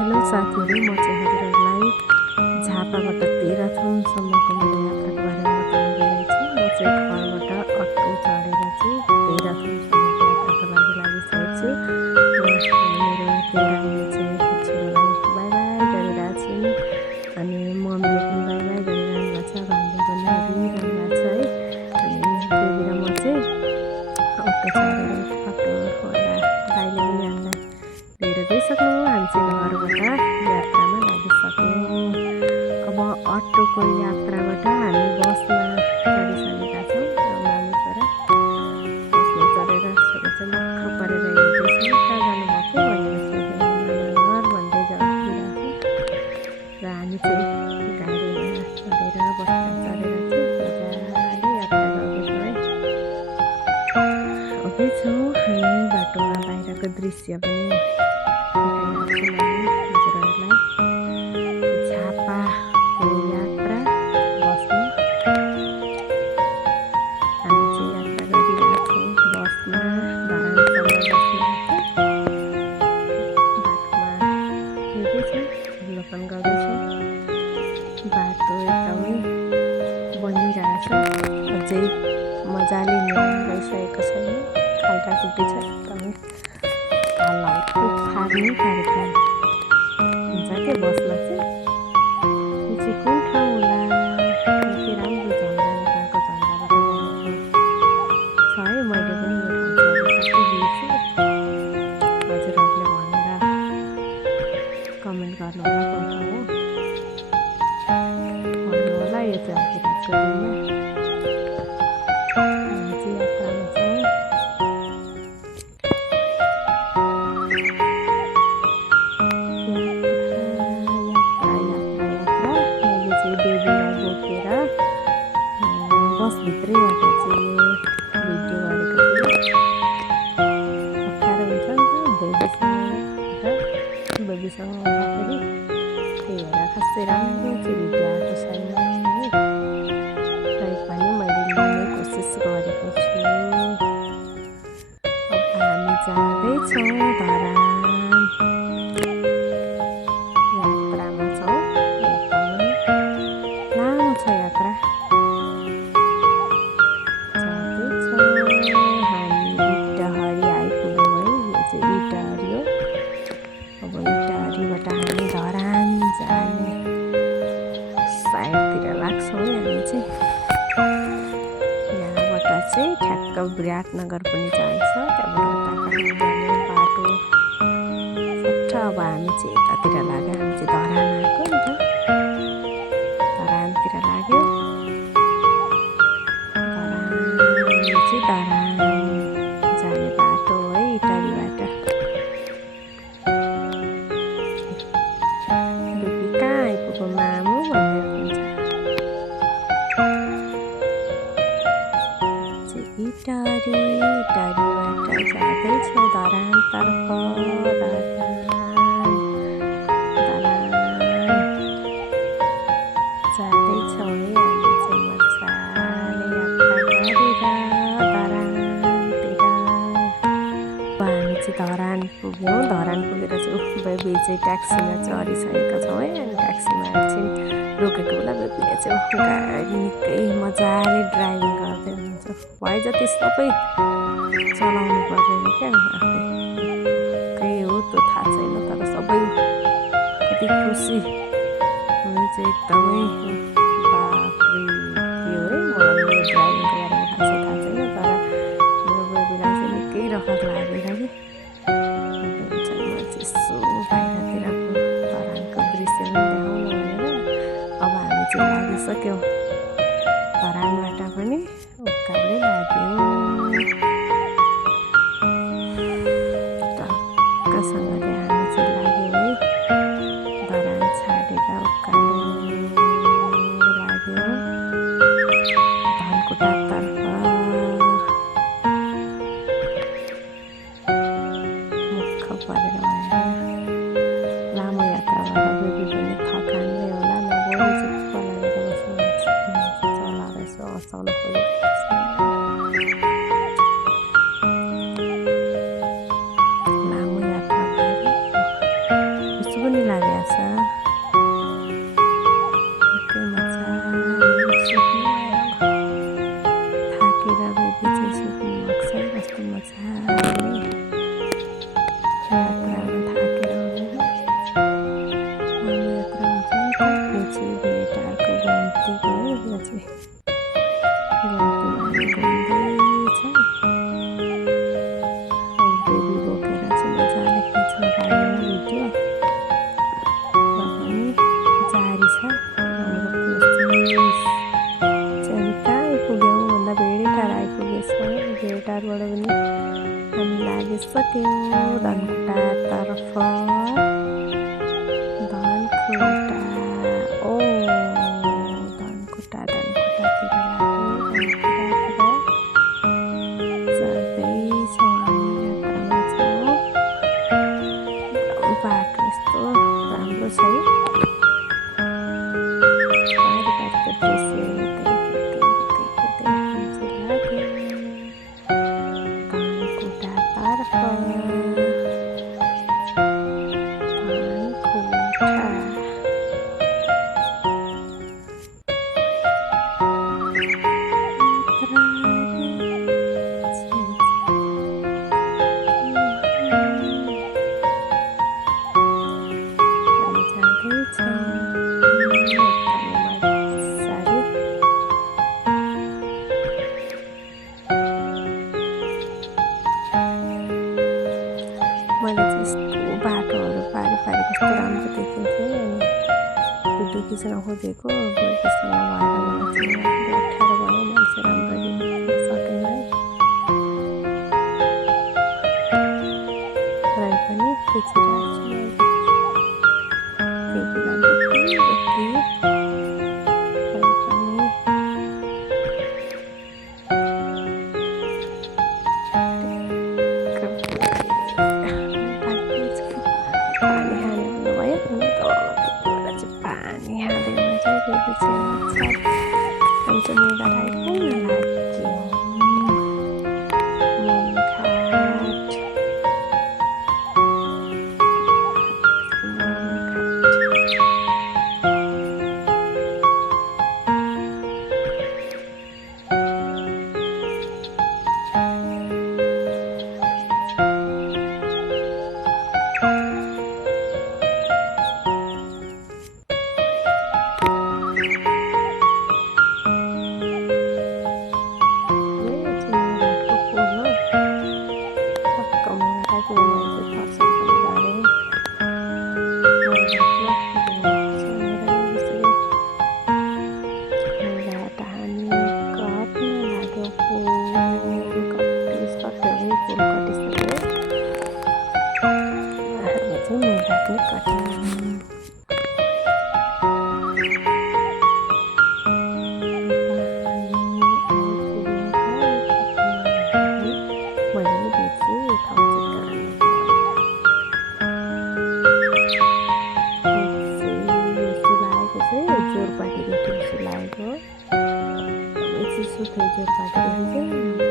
Hello साथीहरू, म चाहिँ हजुरहरूलाई झापाबाट तेह्रथुमसम्मको मेरो यात्राको बारेमा बताउन गइरहेछु। म चाहिँ घरबाट अटो चढेर चाहिँ तेह्रथुमसम्मको यात्राको लागि लागिसकेको छु। मेरो देउरानीले चाहिँ छोरालाई बाई बाई गरिरहेको छिन् अनि मम्मीले पनि बाई बाई गरिरहनु भएको छ। भान्जा पनि हेरिरहनु भएको छ है। अनि बेबी र म चाहिँ अटो चढेर अटोवाला दाइले पनि हामीलाई लिएर गइसक्नु। हामी चाहिँ घरबाट यात्रामा लागिसक्यौँ। अब अटोको यात्राबाट हामी बसमा चढिसकेका छौँ। मामु छोरा बसमा चढेर छोरा चाहिँ मक्ख परेर हेर्दैछ, कहाँ जानुभएको भनेर सोधेर मामा घर भन्दै जवाफ दिइरहेको र हामी चाहिँ गाडीमा चढेर बसमा चढेर चाहिँ मजाले यात्रा गर्दैछौँ है। आउँदैछौँ हामी बाटोमा बाहिरको दृश्य पनि हजुरहरूलाई। झापाको यात्रा बसमा हामी चाहिँ यात्रा गरिरहेको छौँ। बसमा धरानसम्म बसमा बाटोमा हिँड्दैछौँ, अवलोकन गर्दैछौँ। बाटो एकदमै बनिरहेछ, अझै मजाले निर्माण भइसकेको छैन, खाल्टाखुल्टी छ एकदमै। हल्लाको फार्ने कार्यक्रम हुन्छ के बसमा चाहिँ। यो चाहिँ कुन ठाउँ होला? निकै राम्रो झन्डा नेपालको झन्डाबाट बनेको छ है। मैले पनि यो ठाउँ चाहिँ कति बिर्सेँ। हजुरहरूले भनेर कमेन्ट गर्नु होला कुन ठाउँ हो भन्नु होला। यो चाहिँ विराटको दिनमा हामी चाहिँ यात्रामा छौँ। बसभित्रैबाट चाहिँ यो भिडियो गरेको थिएँ। अप्ठ्यारो हुन्छ नि त बेबीसँग आउँदाखेरि, त्यही भएर खासै राम्रो चाहिँ भिडियो आएको छैन है। तै पनि मैले लिने कोसिस गरेको छु। अब हामी जाँदैछौँ धरान यात्रामा छौँ। एकदमै लामो छ यात्रा। इटाहरीबाट हामी धरान जाने साइडतिर लाग्छौँ है। हामी चाहिँ यहाँबाट चाहिँ ठ्याक्क विराटनगर पनि जान्छ, त्यहाँबाट उता काठमाडौँ जाने बाटो छ। अब हामी चाहिँ यतातिर लाग्यो, हामी चाहिँ धरान आएको नि त, धरानतिर लाग्यो। धरान जाने बाटो है इटारीबाट। कहाँ आइपुग्यो मामु भनेर भन्छ। इटारीबाट जाँदैछौँ धरानतर्फ। धरान जाँदैछौँ है हामी चाहिँ मजाले यात्रा गरेर धरानतिर। हामी चाहिँ धरान पुग्यौँ। धरान पुगेर चाहिँ बेबी चाहिँ ट्याक्सीमा चढिसकेका छौँ है। अनि ट्याक्सीमा एकछिन रोकेको बेला बेबीले चाहिँ गाडी निकै मजाले ड्राइभिङ गर्दै हुनुहुन्छ। भए जति सबै चलाउनु पर्दैन क्या आफै, के हो त्यो थाहा छैन, तर सबै कति खुसी हुनु चाहिँ एकदमै बाफ्रे के हो है। मलाई मेरो ड्राइभिङको बारेमा खासै थाहा छैन, तर मेरो बेबीलाई चाहिँ निकै रखत लागेर कि यसो बाहिरतिरको धरानको दृश्य पनि देखाउन भनेर अब हामी चाहिँ लागिसक्यौँ। धरानबाट पनि उकालै लाग्यौँ। टक्कसँगले हामी चाहिँ लाग्यौँ है। धरान छाडेर उकालो लाग्यौँ धनकुटातर्फ। मुख परेर लामो यात्रा भएर बेबी पनि थकानले होला नभए चाहिँ लागेर बस्नुहुन्छ। भिडियो र पनि जारी छ हाम्रो कोसिस। चाहिँ कहाँ आइपुग्यौँ भन्दा भेडेटार आइपुगेछौँ। भेडेटारबाट पनि हामी लागिसक्यौँ धनकुटातर्फ। धनकुटा ओ धनकुटातिर लाग्यो। जाँदैछौँ हामी यात्रामा छौँ। बाटो यस्तो राम्रो छ है। पारिवारिक दृश्य हेर्दै हामी चाहिँ लाग्यौँ धनकुटातर्फ। मैले चाहिँ यस्तो बाटोहरू पारिपारि कस्तो राम्रो देखिन्थेँ अनि भिडियो खिच्न खोजेको बुढीसँग भएर मलाई चाहिँ अप्ठ्यारो भयो। मैले चाहिँ राम्ररी सकेन तरै पनि खिचिरहेको छु। त्यही बेला गोटी जोर पार्टी